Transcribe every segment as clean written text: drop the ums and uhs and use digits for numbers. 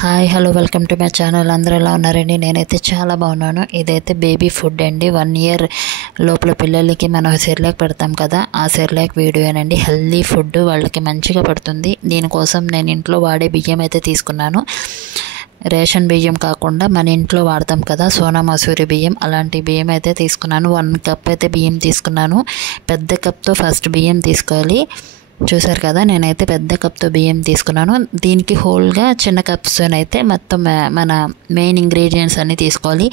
Hi hello welcome to my channel. అందరూ ఎలా ఉన్నారండి? నేనైతే చాలా బాగున్నాను. ఇదైతే బేబీ ఫుడ్ అండి. 1 year లోపల పిల్లలకి మనం సెర్లాక్ పెడతాం కదా, ఆ సెర్లాక్ వీడియోనండి. హెల్దీ ఫుడ్ వాళ్ళకి మంచిగా పడుతుంది. దీనికోసం నేను ఇంట్లో వాడే బియ్యం అయితే తీసుకున్నాను. రేషన్ బియ్యం కాకుండా మన ఇంట్లో వాడతాం కదా, సోనా మసూరి బియ్యం, అలాంటి బియ్యం అయితే తీసుకున్నాను. 1 cup అయితే బియ్యం తీసుకున్నాను. పెద్ద కప్తో ఫస్ట్ బియ్యం తీసుకోవాలి. చూసారు కదా, నేనైతే పెద్ద కప్తో బియ్యం తీసుకున్నాను. దీనికి హోల్గా చిన్న కప్స్తోనైతే మొత్తం మన మెయిన్ ఇంగ్రీడియంట్స్ అన్నీ తీసుకోవాలి.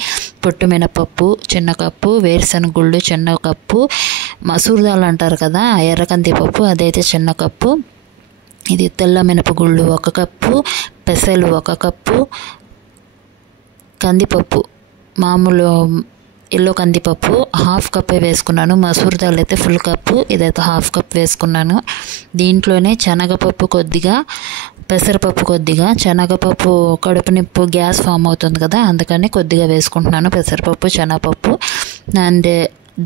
పొట్టు మినపప్పు చిన్న కప్పు, వేరుశనగ గుళ్ళు చిన్న కప్పు, మసూర్ దాల్ అంటారు కదా, ఎర్రకంది పప్పు అదైతే చిన్న కప్పు, ఇది తెల్ల మినపగుళ్ళు 1 కప్పు, పెసలు 1 కప్పు, కందిపప్పు మామూలు ఎల్లో కందిపప్పు 1/2 cup వేసుకున్నాను. మసూర్ దాల్ అయితే ఫుల్ కప్పు, ఇదైతే 1/2 cup వేసుకున్నాను. దీంట్లోనే శనగపప్పు కొద్దిగా, పెసరపప్పు కొద్దిగా. శనగపప్పు కడుపు నొప్పి గ్యాస్ ఫామ్ అవుతుంది కదా, అందుకని కొద్దిగా వేసుకుంటున్నాను పెసరపప్పు, శనగపప్పు. అండ్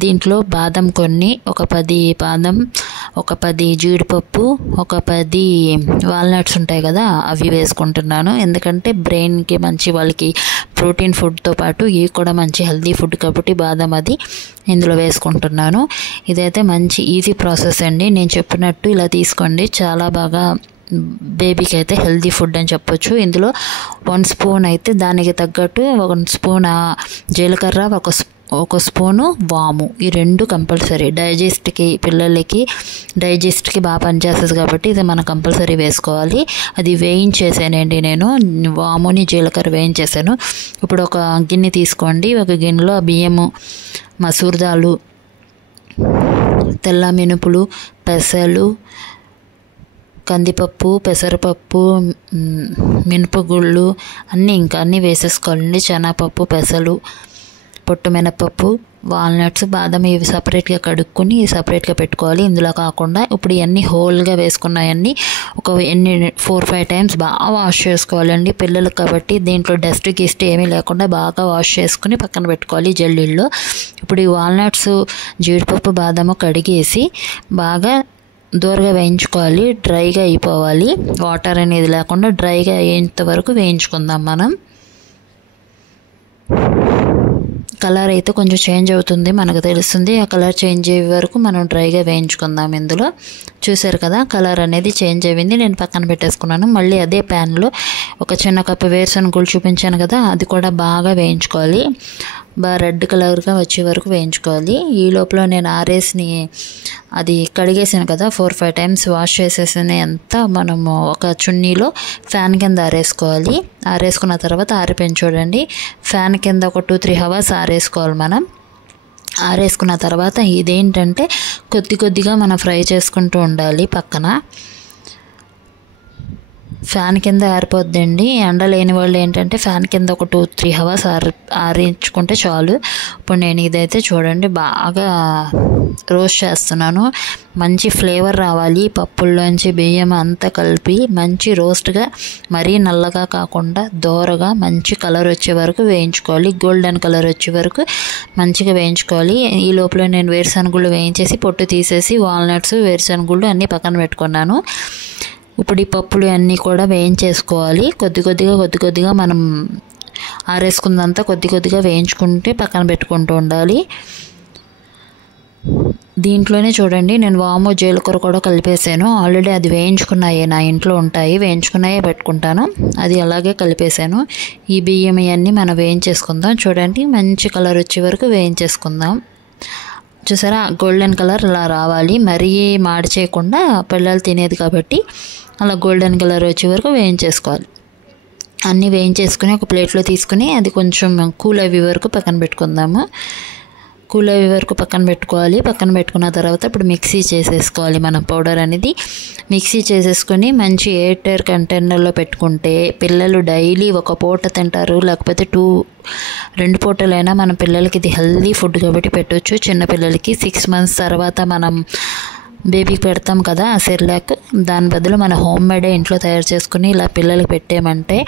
దీంట్లో బాదం కొన్ని, ఒక 10 బాదం, ఒక 10 జీడిపప్పు, ఒక 10 వాల్నట్స్ ఉంటాయి కదా, అవి వేసుకుంటున్నాను. ఎందుకంటే బ్రెయిన్కి మంచి, వాళ్ళకి ప్రోటీన్ ఫుడ్తో పాటు ఇవి కూడా మంచి హెల్దీ ఫుడ్ కాబట్టి బాదం అది ఇందులో వేసుకుంటున్నాను. ఇదైతే మంచి ఈజీ ప్రాసెస్ అండి. నేను చెప్పినట్టు ఇలా తీసుకోండి, చాలా బాగా బేబీకి అయితే హెల్దీ ఫుడ్ అని చెప్పొచ్చు. ఇందులో 1 స్పూన్ అయితే దానికి తగ్గట్టు 1 స్పూన్ జీలకర్ర, ఒక స్పూను వాము, ఈ 2 కంపల్సరీ. డైజెస్ట్కి, పిల్లలకి డైజెస్ట్కి బాగా పనిచేస్తుంది కాబట్టి ఇది మనం కంపల్సరీ వేసుకోవాలి. అది వేయించేసానండి నేను, వాముని జీలకర్ర వేయించేసాను. ఇప్పుడు ఒక గిన్నె తీసుకోండి. ఒక గిన్నెలో బియ్యము, మసూర్ దాలు, తెల్ల మినుపులు, పెసలు, కందిపప్పు, పెసరపప్పు, మినపగుళ్ళు అన్నీ వేసేసుకోవాలండి. శనగపప్పు, పెసలు, పొట్టు మినపప్పు, వాల్నట్స్, బాదం ఇవి సపరేట్గా కడుక్కొని సపరేట్గా పెట్టుకోవాలి. ఇందులో కాకుండా ఇప్పుడు ఇవన్నీ హోల్గా వేసుకున్నాయన్నీ ఒక 4-5 times బాగా వాష్ చేసుకోవాలండి. పిల్లలు కాబట్టి దీంట్లో డస్ట్ గిస్ట్ ఏమీ లేకుండా బాగా వాష్ చేసుకుని పక్కన పెట్టుకోవాలి జల్లీల్లో. ఇప్పుడు ఈ వాల్నట్స్, జీడిపప్పు, బాదము కడిగేసి బాగా దూరగా వేయించుకోవాలి. డ్రైగా అయిపోవాలి, వాటర్ అనేది లేకుండా డ్రైగా అయ్యేంత వరకు వేయించుకుందాం మనం. కలర్ అయితే కొంచెం చేంజ్ అవుతుంది, మనకు తెలుస్తుంది. ఆ కలర్ చేంజ్ అయ్యే వరకు మనం డ్రైగా వేయించుకుందాం. ఇందులో చూసారు కదా, కలర్ అనేది చేంజ్ అయ్యింది. నేను పక్కన పెట్టేసుకున్నాను. మళ్ళీ అదే ప్యాన్లో ఒక చిన్న కప్పు వేరుశనగ గుళ్ళు చూపించాను కదా, అది కూడా బాగా వేయించుకోవాలి. బాగా రెడ్ కలర్గా వచ్చే వరకు వేయించుకోవాలి. ఈ లోపల నేను ఆరేసిని అది కడిగేసాను కదా, 4-5 times వాష్ చేసేసిన అంతా మనము ఒక చున్నీలో ఫ్యాన్ కింద ఆరేసుకోవాలి. ఆరేసుకున్న తర్వాత ఆరిపోయింది చూడండి, ఫ్యాన్ కింద ఒక 2-3 hours ఆరేసుకోవాలి మనం. ఆరేసుకున్న తర్వాత ఇదేంటంటే కొద్దిగా మనం ఫ్రై చేసుకుంటూ ఉండాలి పక్కన. ఫ్యాన్ కింద ఆరిపోద్దండి. ఎండ లేని వాళ్ళు ఏంటంటే ఫ్యాన్ కింద ఒక 2-3 hours ఆరించుకుంటే చాలు. ఇప్పుడు నేను ఇదైతే చూడండి బాగా రోస్ట్ చేస్తున్నాను. మంచి ఫ్లేవర్ రావాలి పప్పుల్లోంచి, బియ్యం అంతా కలిపి మంచి రోస్ట్గా, మరీ నల్లగా కాకుండా దోరగా మంచి కలర్ వచ్చే వరకు వేయించుకోవాలి. గోల్డెన్ కలర్ వచ్చే వరకు మంచిగా వేయించుకోవాలి. ఈ లోపల నేను వేరుశనగుళ్ళు వేయించేసి పొట్టు తీసేసి వాల్నట్స్, వేరుశనగుళ్ళు అన్నీ పక్కన పెట్టుకున్నాను. ఇప్పుడు ఈ పప్పులు అన్నీ కూడా వేయించేసుకోవాలి. కొద్దిగా మనం ఆరేసుకుందంతా కొద్దిగా వేయించుకుంటే పక్కన పెట్టుకుంటూ ఉండాలి. దీంట్లోనే చూడండి నేను వాము, జీలకర్ర కూడా కలిపేసాను. ఆల్రెడీ అది వేయించుకున్నాయే నా ఇంట్లో ఉంటాయి, వేయించుకున్నాయే పెట్టుకుంటాను. అది అలాగే కలిపేసాను. ఈ బియ్యం ఇవన్నీ మనం వేయించేసుకుందాం. చూడండి మంచి కలర్ వచ్చే వరకు వేయించేసుకుందాం. చూసారా, గోల్డెన్ కలర్ ఇలా రావాలి. మరీ మాడి చేయకుండా, పిల్లలు తినేది కాబట్టి అలా గోల్డెన్ కలర్ వచ్చే వరకు వేయించేసుకోవాలి. అన్నీ వేయించేసుకుని ఒక ప్లేట్లో తీసుకుని అది కొంచెం కూల్ అయ్యే వరకు పక్కన పెట్టుకుందాము. కూల్ అయ్యే వరకు పక్కన పెట్టుకోవాలి. పక్కన పెట్టుకున్న తర్వాత ఇప్పుడు మిక్సీ చేసేసుకోవాలి. మన పౌడర్ అనేది మిక్సీ చేసేసుకొని మంచి ఎయిర్ టైర్ కంటైనర్లో పెట్టుకుంటే పిల్లలు డైలీ ఒక పూట తింటారు, లేకపోతే 2 పూటలైనా మన పిల్లలకి ఇది హెల్దీ ఫుడ్ కాబట్టి పెట్టవచ్చు. చిన్నపిల్లలకి 6 months తర్వాత మనం బేబీకి పెడతాం కదా సెర్లాక్, దాని బదులు మన హోమ్ మేడే ఇంట్లో తయారు చేసుకుని ఇలా పిల్లలకి పెట్టామంటే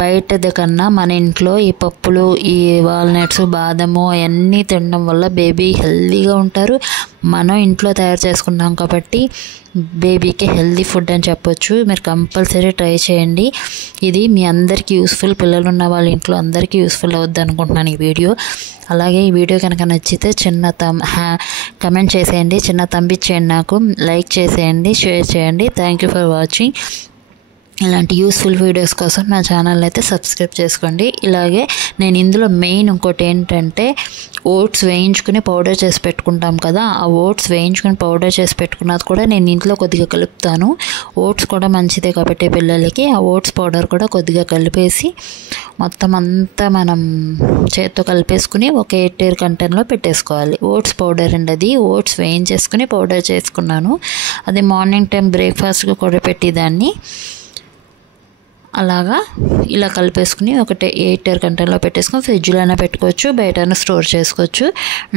బయటది కన్నా మన ఇంట్లో ఈ పప్పులు, ఈ వాల్నట్స్, బాదము అవన్నీ తినడం వల్ల బేబీ హెల్తీగా ఉంటారు. మనం ఇంట్లో తయారు చేసుకున్నాం కాబట్టి బేబీకి హెల్తీ ఫుడ్ అని చెప్పొచ్చు. మీరు కంపల్సరీ ట్రై చేయండి. ఇది మీ అందరికీ యూస్ఫుల్, పిల్లలు ఉన్న వాళ్ళ ఇంట్లో అందరికీ యూస్ఫుల్ అవుద్ది అనుకుంటున్నాను ఈ వీడియో. అలాగే ఈ వీడియో కనుక నచ్చితే చిన్న కమెంట్ చేసేయండి, చిన్న తంబిచ్చేయండి, నాకు లైక్ చేసేయండి, షేర్ చేయండి. Thank you for watching. ఇలాంటి యూస్ఫుల్ వీడియోస్ కోసం నా ఛానల్ అయితే సబ్స్క్రైబ్ చేసుకోండి. ఇలాగే నేను ఇందులో మెయిన్ ఇంకోటి ఏంటంటే ఓట్స్ వేయించుకుని పౌడర్ చేసి పెట్టుకుంటాం కదా, ఆ ఓట్స్ వేయించుకుని పౌడర్ చేసి పెట్టుకున్నది కూడా నేను ఇంట్లో కొద్దిగా కలుపుతాను. ఓట్స్ కూడా మంచిదే కాబట్టి పిల్లలకి ఆ ఓట్స్ పౌడర్ కూడా కొద్దిగా కలిపేసి మొత్తం అంతా మనం చేత్తో కలిపేసుకుని ఒక 8 ఎయిర్ కంటైనర్లో పెట్టేసుకోవాలి. ఓట్స్ పౌడర్ అండి అది. ఓట్స్ వేయించేసుకుని పౌడర్ చేసుకున్నాను. అది మార్నింగ్ టైం బ్రేక్ఫాస్ట్కి కూడా పెట్టేదాన్ని. అలాగా ఇలా కలిపేసుకుని ఒక 8 ఎయిర్ కంటైనర్లో పెట్టేసుకుని ఫ్రిడ్జ్లో అయినా పెట్టుకోవచ్చు, బయటైనా స్టోర్ చేసుకోవచ్చు.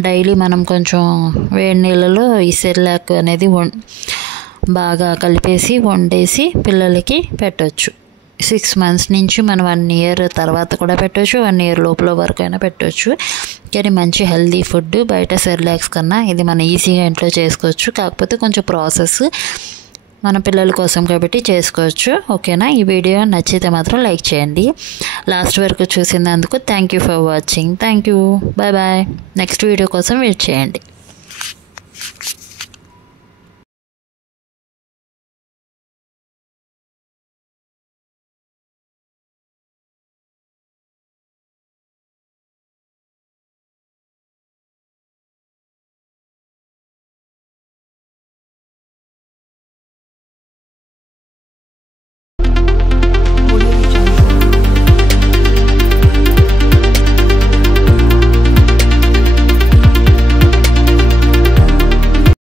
డైలీ మనం కొంచెం వేడి నీళ్ళలో ఈ సెర్లాక్ అనేది బాగా కలిపేసి వండేసి పిల్లలకి పెట్టవచ్చు. 6 months నుంచి మనం 1 year తర్వాత కూడా పెట్టవచ్చు, 1 year లోపల వరకు అయినా పెట్టవచ్చు. కానీ మంచి హెల్తీ ఫుడ్. బయట సెర్లాక్స్ కన్నా ఇది మనం ఈజీగా ఇంట్లో చేసుకోవచ్చు. కాకపోతే కొంచెం ప్రాసెస్ మన పిల్లల కోసం కాబట్టి చేసుకోవచ్చు. ఓకేనా? ఈ వీడియో నచ్చితే మాత్రం లైక్ చేయండి. లాస్ట్ వరకు చూసినందుకు thank you for watching. Thank you. Bye bye. Next video కోసం వెయిట్ చేయండి.